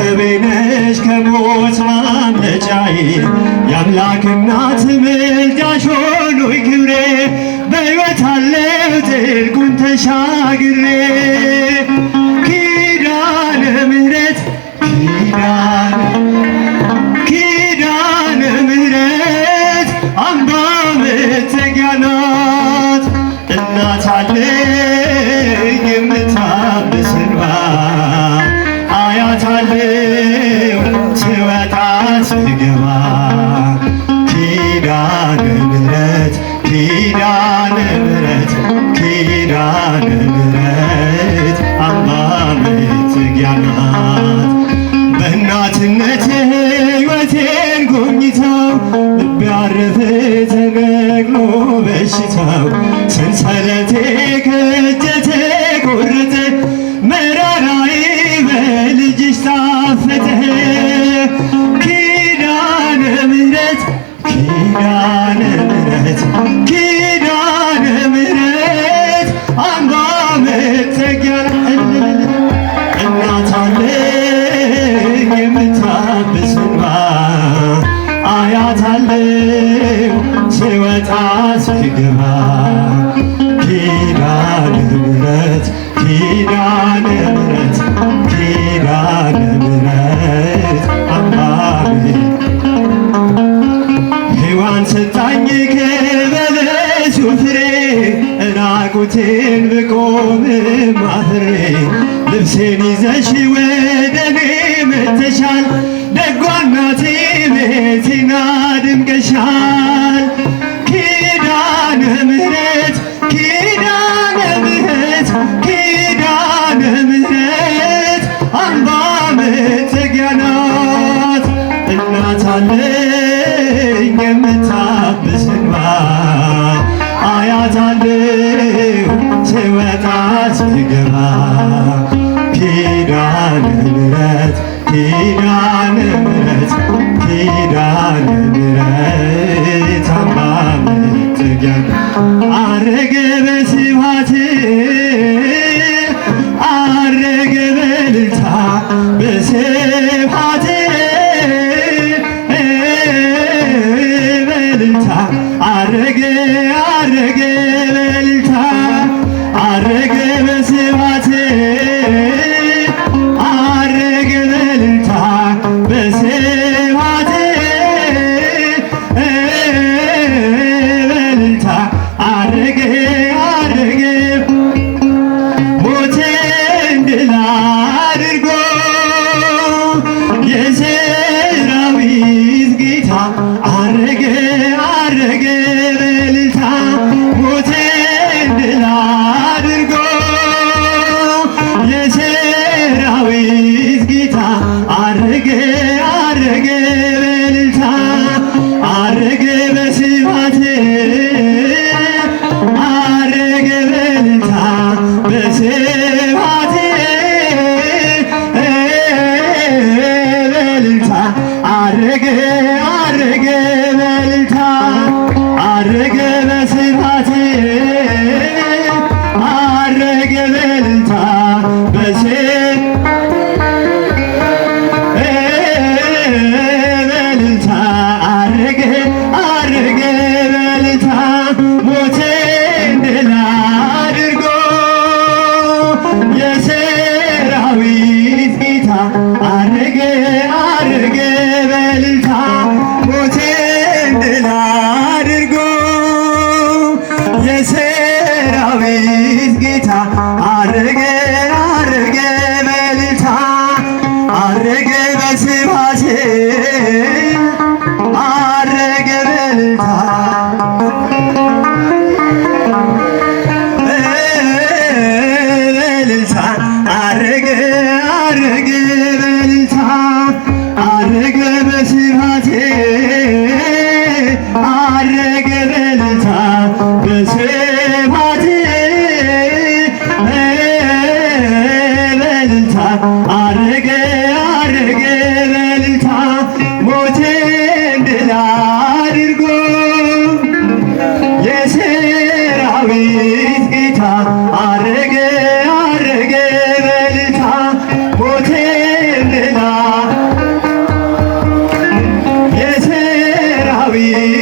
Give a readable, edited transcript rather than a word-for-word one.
መርከቤ ነሽ ከሞት ማምለጫዬ የአምላክ እናት ምልጃሽ ሆኖኝ ክብሬ በሕይወት አለሁ ጥልቁን ተሻግሬ ኪዳነ ምሕረት ኪዳነ ምሕረት አምባ መጠጊያ ናት እናት አለኝ የምታብስ እንባ አያት አለኝ ስወጣ ስገባ ኪዳነ ምሕረት ኪዳነ ምሕረት ኪዳነ ምሕረት አምባ መጠጊያ ናት በእናትነት ሕይወቴን ጎብኝተው ልቤ አረፈ ተነቅሎ በሽታው ሰንሰለቴ ከእጄ ተቆረጠ መራራዬ በልጅሽ ታፈተ ኪዳነ ምሕረት ኪዳነ ምሕረት ኪዳነ ምሕረት አምባ መጠጊያ እናት አለኝ የምታብስ እንባ አያት አለኝ ስወጣ ስገባ ኪዳነ ምሕረት ኪዳነ ምሕረት ኪዳነ ምሕረት አምባ ሔዋን ሰጣኝ ከበለሱ ፍሬ ራቁቴን ብቆምም አፍሬ ልብሴን ይዘሽ ወደ እኔ መጥተሻል ደጓ እናቴ ቤቴን አድምቀሻል ኪዳነ ምሕረት ኪዳነ ምሕረት ኪዳነ ምሕረት አምባ መጠጊያ ናት እናት አለኝ የምታብስ እንባ አያት አለኝ ስወጣ ስገባ ኪዳነ ምሕረት ኪዳነ ምሕረት ኪዳነ ምሕረት አምባ መጠጊያ አረገ በስብሐት አረገ በእልልታ በስብሐት በእልልታ አረገ አረገ በእልልታ አረገ በስብሐት አረገ በእልልታ በስብሐት በእልልታ አረገ አረገ ሞትን ድል አድርጎ የሰራዊት ጌታ አረገ አረገ በእልልታ ሞትን ድል አድርጎ የሰራዊት ጌታ አረገ አረገ በእልልታ አረገ በስብሐት አረገ በእልልታ በስብሐት በእልልታ አረገ አረገ በእልልታ አረገ በስብሐት አረገ በእልልታ በእልልታ አረገ አረገ በእልልታ ሞትን ድል አድርጎ የሰራዊት ጌታ አረገ አረገ በእልልታ ሞትን ድል አድርጎ የሰራዊት ጌታ አረገ አረገ በእልልታ አረገ በስብሐት አረገ በእልልታ በእልልታ አረገ አረገ ዳዊት